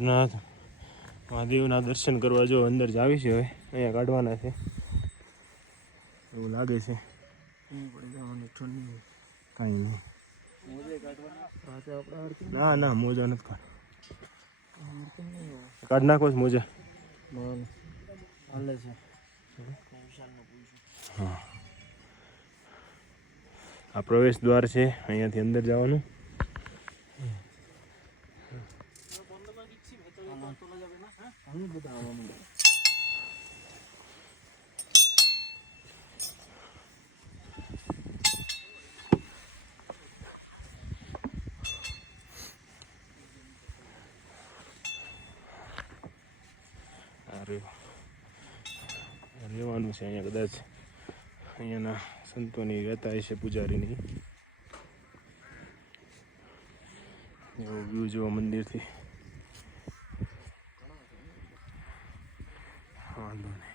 નાથ મહાદેવના દર્શન કરવા જો અંદર જાવી છે. હવે અહીંયા કાઢવાના છે એવું લાગે છે. કાંઈ નહીં. ના ના મોજા નથી કાઢ નાખો છે મોજા. હા આ પ્રવેશ દ્વાર છે. અહીંયાથી અંદર જવાનું. રહેવાનું છે અહીંયા. કદાચ અહીંયાના સંતોની રહેતા હશે, પૂજારીની. એવો વ્યૂ જેવો મંદિરથી. વાંધો નહીં.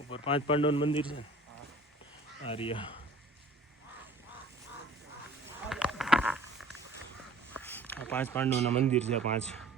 ઉપર 5 પાંડવનું મંદિર છે. આર્યા આ 5 પાંડવના મંદિર છે. 5